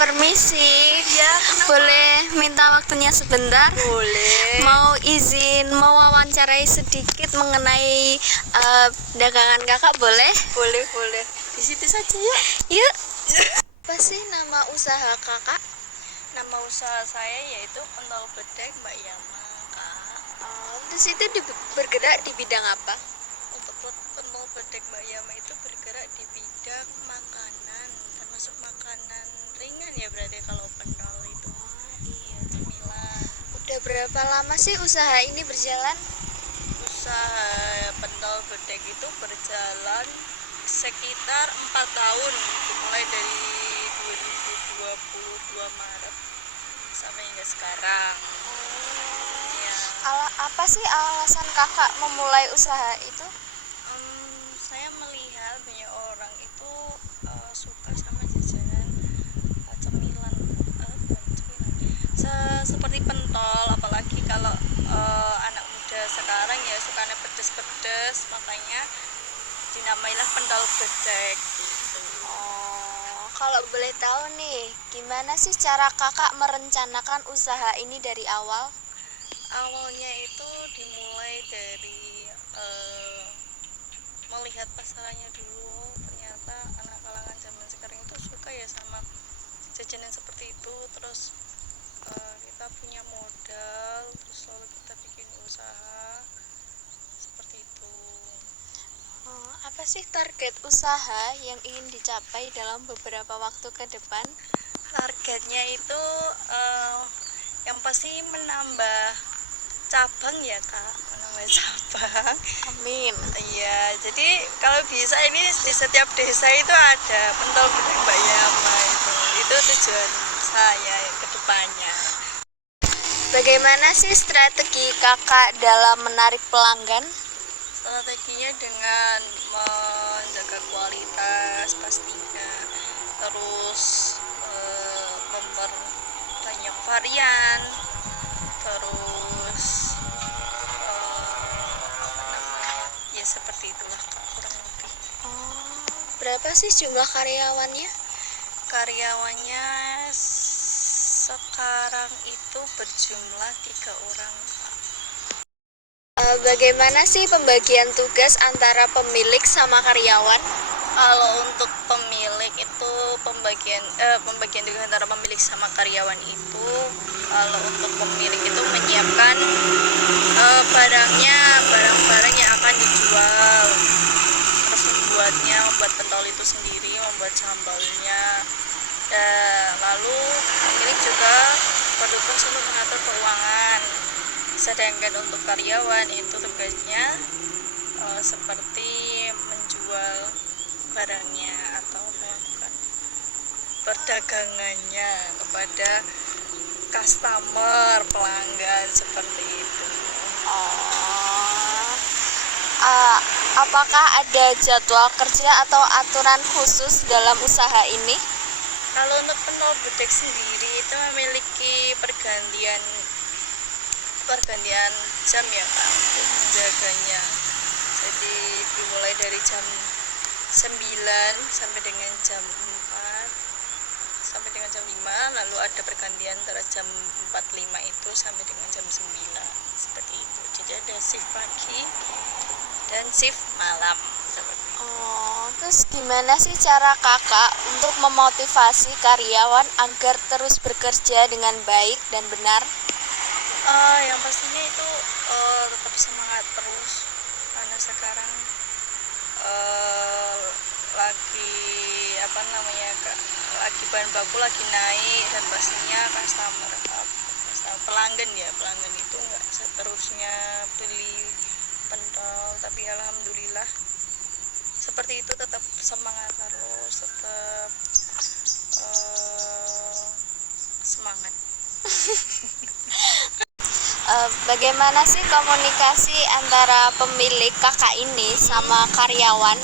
permisi. Ya, Boleh minta waktunya sebentar? boleh. Mau izin, mau wawancarai sedikit mengenai dagangan kakak, boleh? Boleh. Di situ saja ya. Yuk. Apa sih nama usaha kakak? Nama usaha saya yaitu Pentol Bedek Mbak Yama, Kak. Terus itu bergerak di bidang apa? Untuk Pentol Bedek Mbak Yama itu bergerak di bidang makanan, termasuk makanan ringan ya berarti kalau pentol itu. Iya, cemilan. Udah berapa lama sih usaha ini berjalan? Usaha Pentol Bedek itu berjalan sekitar 4 tahun, dimulai dari 2022 Maret sampai hingga sekarang. Ya, Apa sih alasan kakak memulai usaha itu? saya melihat banyak orang itu suka sama jajanan cemilan, bukan cemilan, seperti pentol, apalagi kalau anak muda sekarang ya sukanya pedes-pedes, makanya dinamailah pentol bedek gitu. Kalau boleh tahu nih, gimana sih cara kakak merencanakan usaha ini dari awal? Awalnya itu dimulai dari melihat pasarannya dulu. Ternyata anak kalangan zaman sekarang itu suka ya sama jajanan seperti itu. Terus kita punya modal, terus lalu kita bikin usaha seperti itu. Apa sih target usaha yang ingin dicapai dalam beberapa waktu ke depan? Targetnya itu yang pasti menambah cabang ya Kak, menambah cabang. Amin. Iya, jadi kalau bisa ini di setiap desa itu ada pentol bedek Mbak Yama itu tujuan saya ke depannya. Bagaimana sih strategi kakak dalam menarik pelanggan? Strateginya dengan menjaga kualitas pastinya, terus memperbanyak varian, terus apa namanya, ya seperti itulah Kak, kurang lebih. Berapa sih jumlah karyawannya? Karyawannya sekarang itu berjumlah 3 orang Kak. Bagaimana sih pembagian tugas antara pemilik sama karyawan? Kalau untuk pemilik itu pembagian tugas antara pemilik sama karyawan itu, kalau untuk pemilik itu menyiapkan barang-barang yang akan dijual, terus membuat pentol itu sendiri, membuat sambalnya, lalu pemilik juga bertugas untuk mengatur keuangan. Sedangkan untuk karyawan itu tugasnya seperti menjual barangnya atau melakukan perdagangannya kepada customer, pelanggan, seperti itu. Apakah ada jadwal kerja atau aturan khusus dalam usaha ini? Kalau untuk pentol bedek sendiri itu memiliki pergantian jam ya Kak untuk menjaganya. Jadi dimulai dari jam 9 sampai dengan jam 4 sampai dengan jam 5, lalu ada pergantian antara jam 4.05 itu sampai dengan jam 9, seperti itu. Jadi ada shift pagi dan shift malam. Terus gimana sih cara kakak untuk memotivasi karyawan agar terus bekerja dengan baik dan benar? Yang pastinya itu tetap semangat terus, karena sekarang lagi lagi bahan baku lagi naik, dan pastinya pelanggan itu nggak seterusnya beli pentol, tapi alhamdulillah seperti itu, tetap semangat terus, tetap semangat. Bagaimana sih komunikasi antara pemilik kakak ini sama karyawan?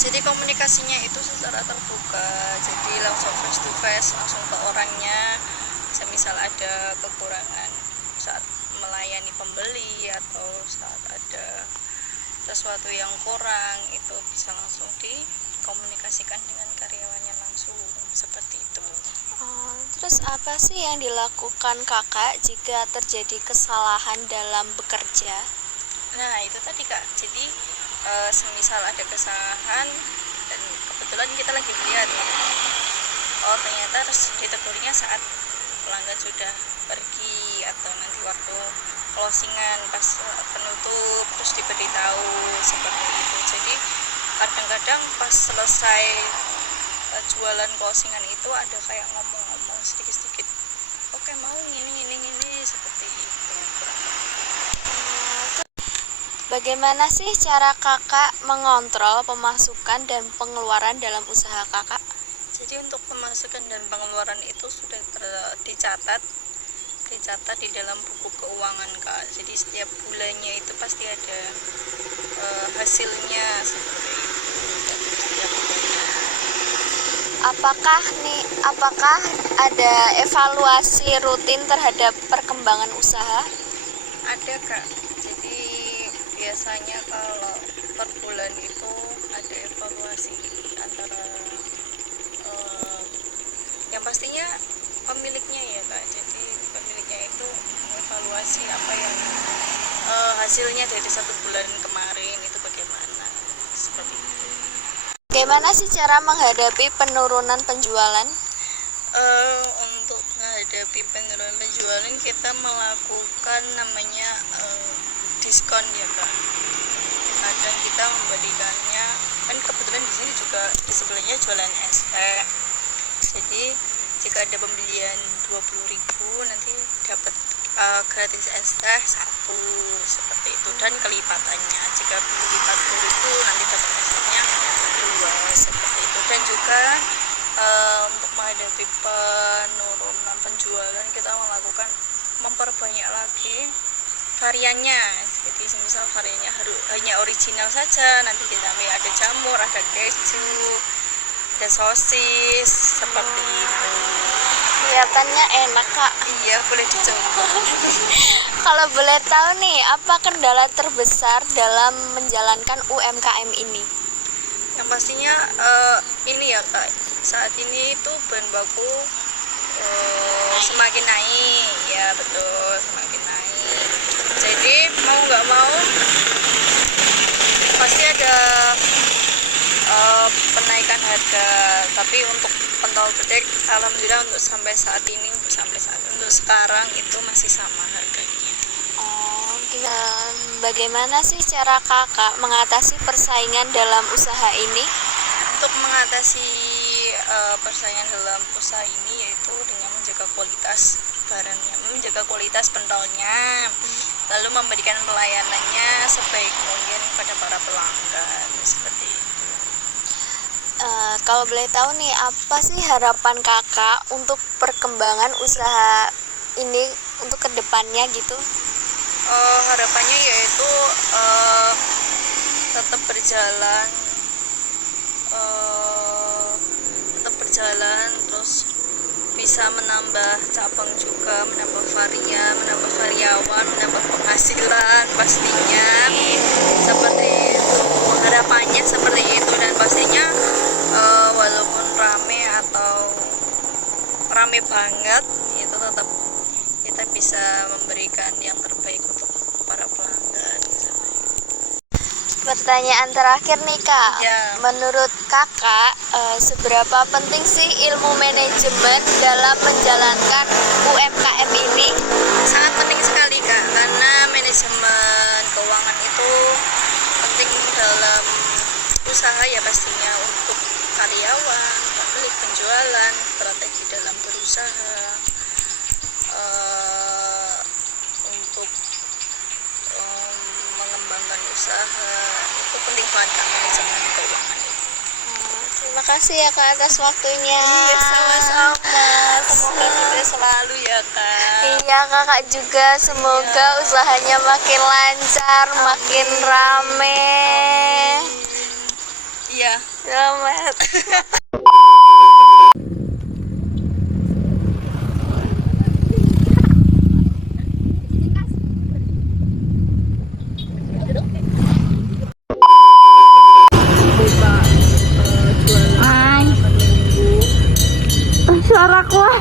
Jadi komunikasinya itu secara terbuka, jadi langsung face to face, langsung ke orangnya. Semisal ada kekurangan saat melayani pembeli atau saat ada sesuatu yang kurang, itu bisa langsung dikomunikasikan dengan karyawannya langsung, seperti itu. Terus apa sih yang dilakukan kakak jika terjadi kesalahan dalam bekerja? Nah itu tadi kak, jadi semisal ada kesalahan dan kebetulan kita lagi melihat oh ternyata terus ditegurnya saat pelanggan sudah pergi atau nanti waktu closingan pas penutup terus diberitahu seperti itu. Jadi kadang-kadang pas selesai jualan closingan itu ada kayak ngomong-ngomong sedikit-sedikit, oke mau ini seperti itu. Bagaimana sih cara kakak mengontrol pemasukan dan pengeluaran dalam usaha kakak? Jadi untuk pemasukan dan pengeluaran itu sudah dicatat di dalam buku keuangan kak. Jadi setiap bulannya itu pasti ada hasilnya seperti itu setiap bulannya. Apakah ada evaluasi rutin terhadap perkembangan usaha? Ada kak. Jadi biasanya kalau per bulan itu ada evaluasi antara yang pastinya pemiliknya ya kak. Jadi pemiliknya itu mengevaluasi apa yang hasilnya dari 1 bulan kemarin itu bagaimana seperti itu. Bagaimana sih cara menghadapi penurunan penjualan? Untuk menghadapi penurunan penjualan kita melakukan namanya diskon ya kak. Kadang kita memberikannya, kan kebetulan di sini juga di sebelahnya jualan es teh. Jadi jika ada pembelian 20.000 nanti dapat gratis es teh 1 seperti itu, dan kelipatannya jika beli 40.000 nanti dapat es tehnya 2 seperti itu. Dan juga untuk menghadapi penurunan penjualan kita memperbanyak lagi variannya. Jadi semisal variannya hanya original saja, nanti ditambah ada jamur, ada keju, ada sosis seperti itu. Kelihatannya enak kak. Iya, boleh dicoba. Kalau boleh tahu nih, apa kendala terbesar dalam menjalankan UMKM ini? Yang pastinya ini ya kak, saat ini itu bahan baku semakin naik, ya betul, semakin naik. Jadi mau nggak mau pasti ada penaikan harga. Tapi untuk pentol bedek alhamdulillah untuk sekarang itu masih sama harganya. Bagaimana sih cara kakak mengatasi persaingan dalam usaha ini? Untuk mengatasi persaingan dalam usaha ini yaitu dengan menjaga kualitas barangnya, menjaga kualitas pentolnya, lalu memberikan pelayanannya sebaik mungkin pada para pelanggan seperti itu. Kalau boleh tahu nih, apa sih harapan kakak untuk perkembangan usaha ini untuk kedepannya gitu? Harapannya yaitu tetap berjalan terus bisa menambah cabang juga, menambah karyawan, menambah penghasilan pastinya seperti itu. Harapannya seperti itu, dan pastinya walaupun rame banget itu tetap kita bisa memberikan yang terbaik untuk para pelanggan. Pertanyaan terakhir nih kak, Ya. menurut kakak seberapa penting sih ilmu manajemen dalam menjalankan UMKM ini? Sangat penting sekali kak, karena manajemen keuangan itu penting dalam usaha ya pastinya, untuk karyawan, pemilik penjualan, strategi dalam berusaha, untuk mengembangkan usaha itu penting banget kak, manajemen keuangan itu. Terima kasih ya kak atas waktunya. Iya, sama-sama. Semoga sukses selalu ya kak. Iya kakak juga, semoga usahanya makin lancar, makin rame. Iya. Selamat. suara kuah.